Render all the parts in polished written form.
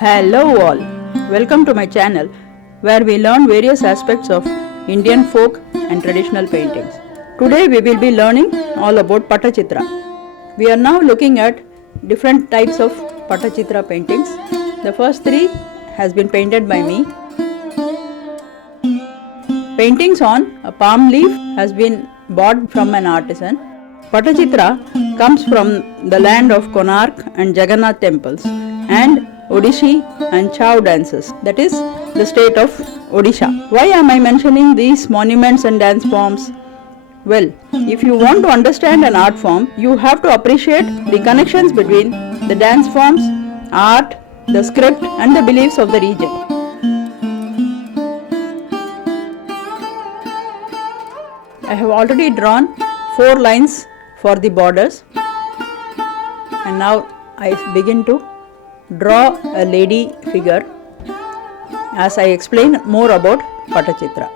Hello all, welcome to my channel where we learn various aspects of Indian folk and traditional paintings. Today we will be learning all about Pattachitra. We are now looking at different types of Pattachitra paintings. The first three has been painted by me. Paintings on a palm leaf has been bought from an artisan. Pattachitra comes from the land of Konark and Jagannath temples and Odisha and Chow dances, that is the state of Odisha. Why am I mentioning these monuments and dance forms? Well, if you want to understand an art form, you have to appreciate the connections between the dance forms, art, the script and the beliefs of the region. I have already drawn 4 lines for the borders, and now I begin to draw a lady figure as I explain more about Pattachitra.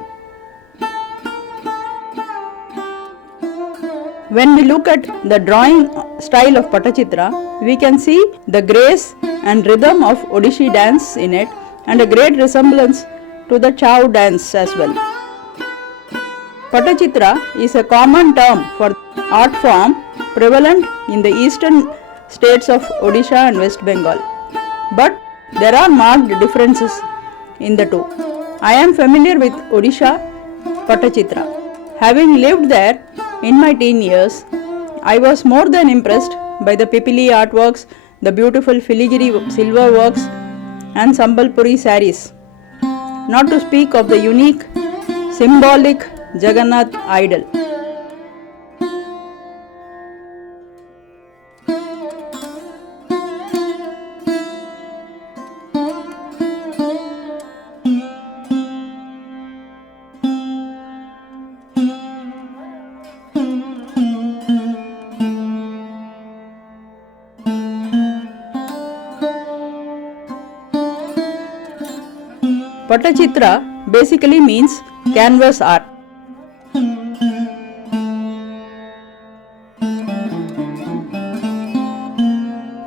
When we look at the drawing style of Pattachitra, we can see the grace and rhythm of Odissi dance in it and a great resemblance to the Chow dance as well. Pattachitra is a common term for art form prevalent in the eastern states of Odisha and West Bengal. But there are marked differences in the two. I am familiar with Odisha Pattachitra. Having lived there in my teen years, I was more than impressed by the Pipili artworks, the beautiful filigree silver works and Sambalpuri saris. Not to speak of the unique, symbolic Jagannath idol. Pattachitra basically means canvas art.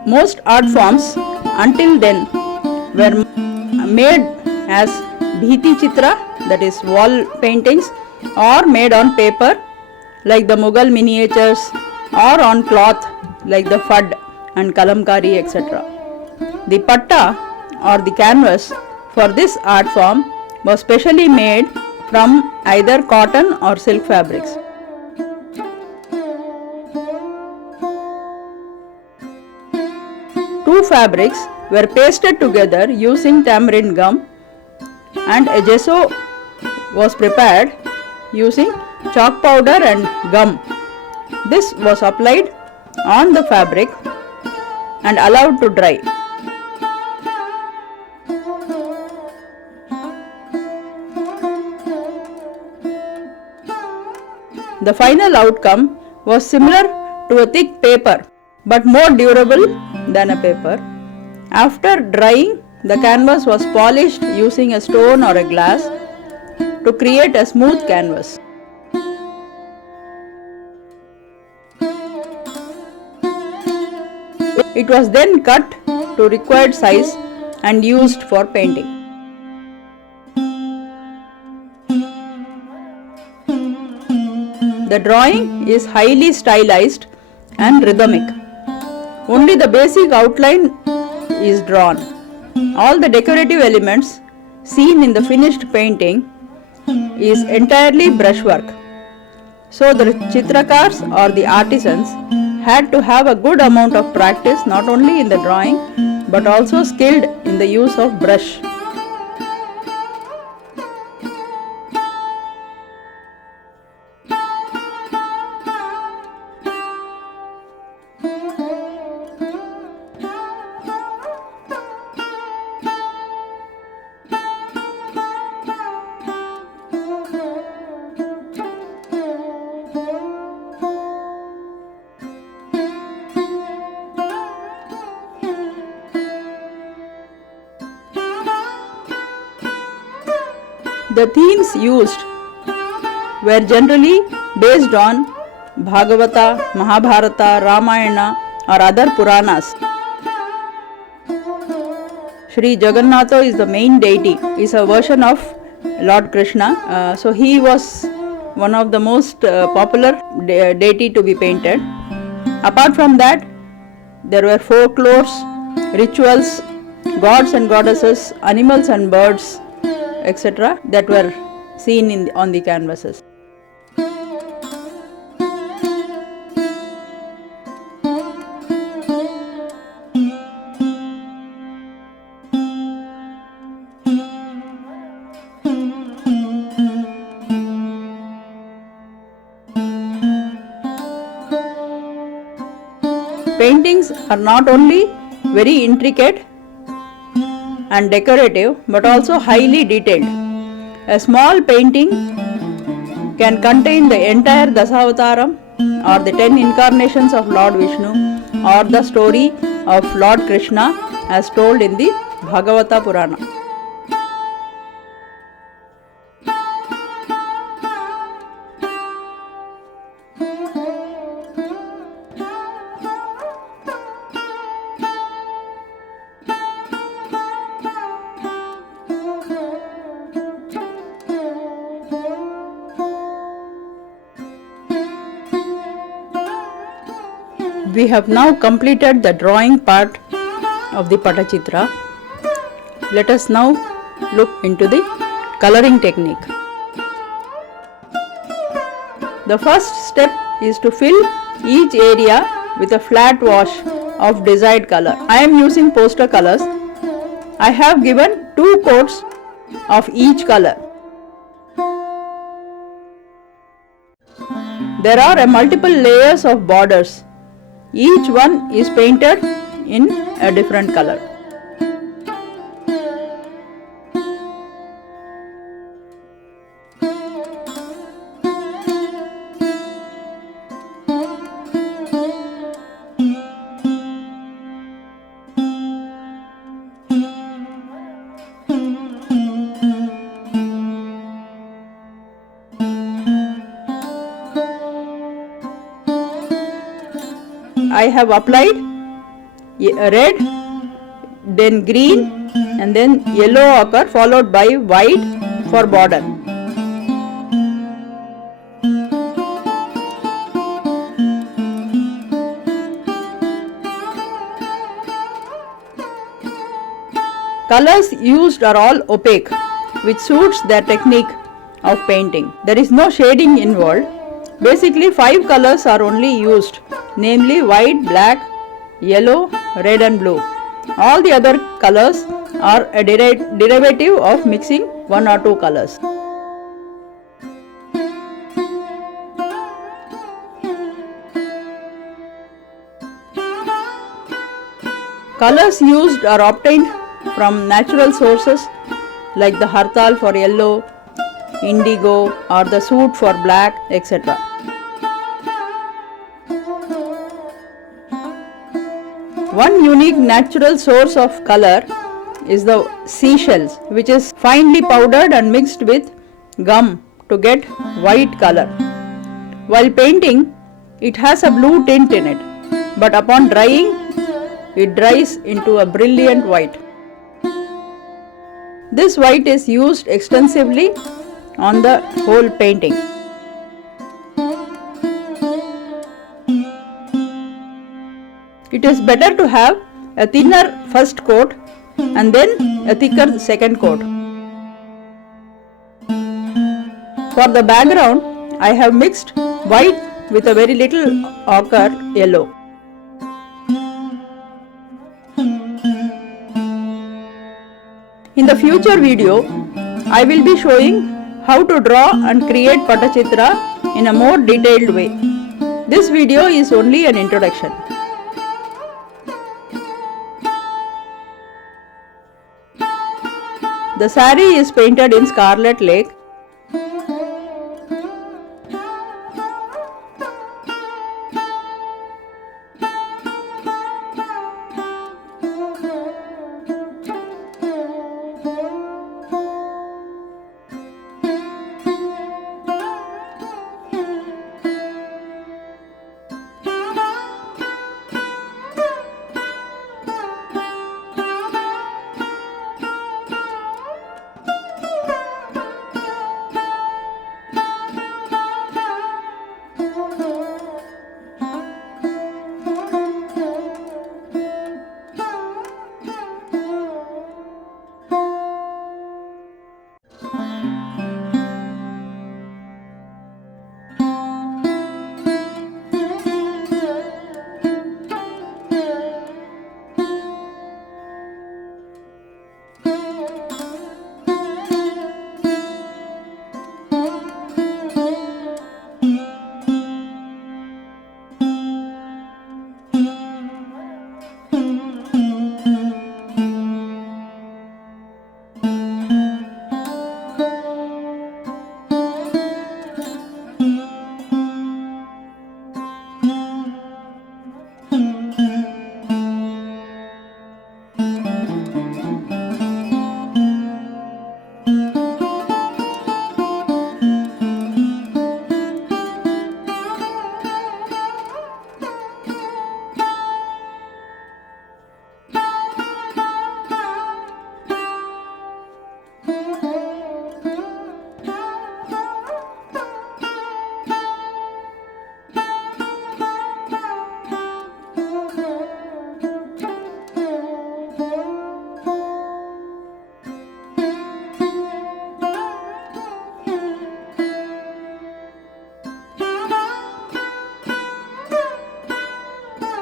Most art forms until then were made as bhiti chitra, that is wall paintings, or made on paper like the Mughal miniatures, or on cloth like the fad and kalamkari, etc. The patta or the canvas for this art form was specially made from either cotton or silk fabrics. Two fabrics were pasted together using tamarind gum, and a gesso was prepared using chalk powder and gum. This was applied on the fabric and allowed to dry. The final outcome was similar to a thick paper but more durable than a paper. After drying, the canvas was polished using a stone or a glass to create a smooth canvas. It was then cut to required size and used for painting. The drawing is highly stylized and rhythmic. Only the basic outline is drawn. All the decorative elements seen in the finished painting is entirely brushwork. So the chitrakars or the artisans had to have a good amount of practice not only in the drawing but also skilled in the use of brush. The themes used were generally based on Bhagavata, Mahabharata, Ramayana or other Puranas. Sri Jagannatha is the main deity, is a version of Lord Krishna. So he was one of the most popular deity to be painted. Apart from that, there were folklores, rituals, gods and goddesses, animals and birds, etc. that were seen on the canvases. Paintings are not only very intricate and decorative but also highly detailed. A small painting can contain the entire Dasavataram or the 10 incarnations of Lord Vishnu or the story of Lord Krishna as told in the Bhagavata Purana. We have now completed the drawing part of the Pattachitra. Let us now look into the coloring technique. The first step is to fill each area with a flat wash of desired color. I am using poster colors. I have given 2 coats of each color. There are multiple layers of borders. Each one is painted in a different color. I have applied red, then green and then yellow ochre followed by white for border. Colors used are all opaque, which suits their technique of painting. There is no shading involved. Basically 5 colors are only used, namely white, black, yellow, red and blue. All the other colors are a derivative of mixing 1 or 2 colors. Colors used are obtained from natural sources like the hartal for yellow, indigo or the soot for black, etc. One unique natural source of color is the seashells, which is finely powdered and mixed with gum to get white color. While painting, it has a blue tint in it, but upon drying, it dries into a brilliant white. This white is used extensively on the whole painting. It is better to have a thinner first coat and then a thicker second coat. For the background, I have mixed white with a very little ochre yellow. In the future video, I will be showing how to draw and create Pattachitra in a more detailed way. This video is only an introduction. The saree is painted in scarlet lake.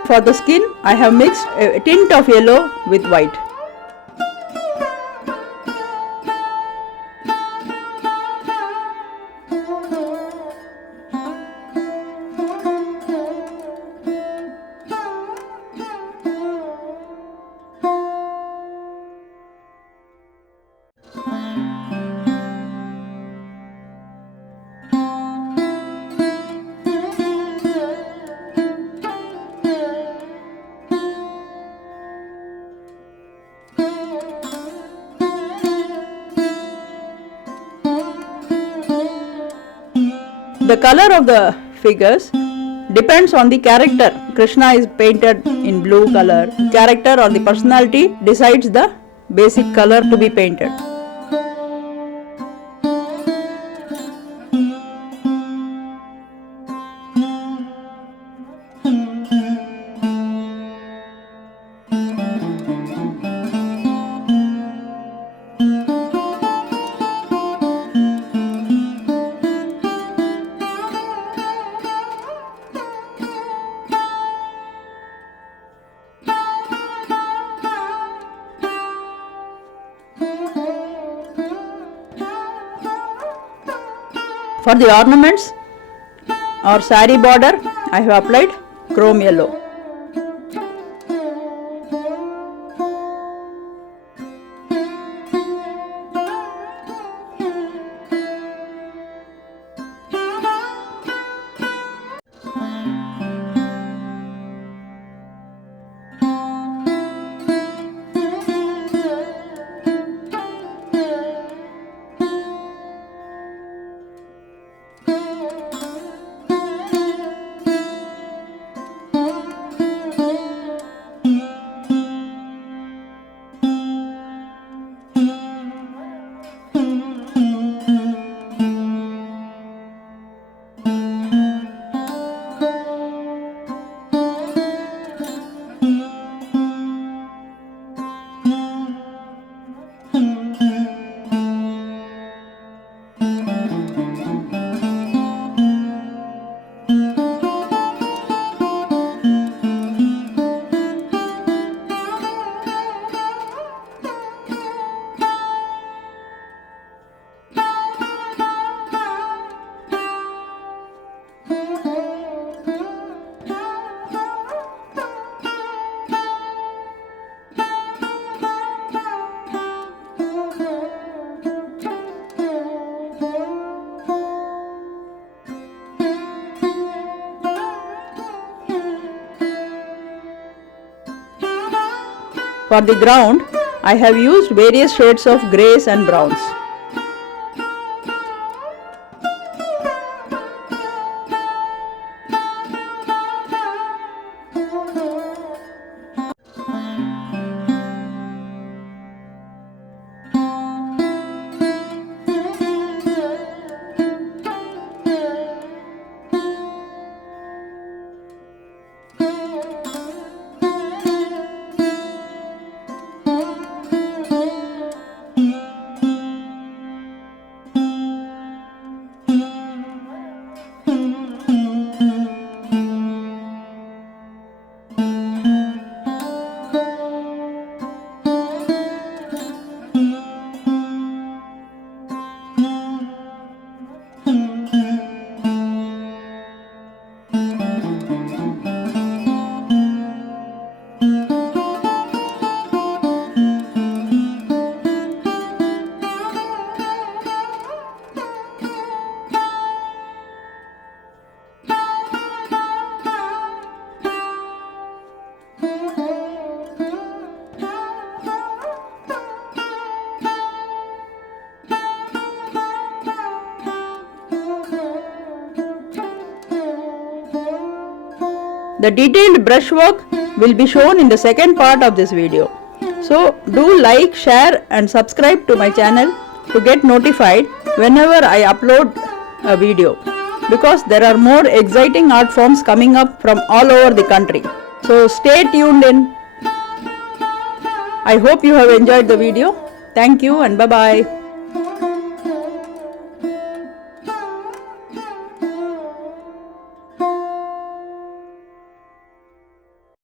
For the skin, I have mixed a tint of yellow with white. The color of the figures depends on the character. Krishna is painted in blue color. Character or the personality decides the basic color to be painted. For the ornaments or sari border, I have applied chrome yellow. For the ground, I have used various shades of greys and browns. The detailed brushwork will be shown in the second part of this video. So do like, share and subscribe to my channel to get notified whenever I upload a video, because there are more exciting art forms coming up from all over the country. So stay tuned in. I hope you have enjoyed the video. Thank you and bye-bye.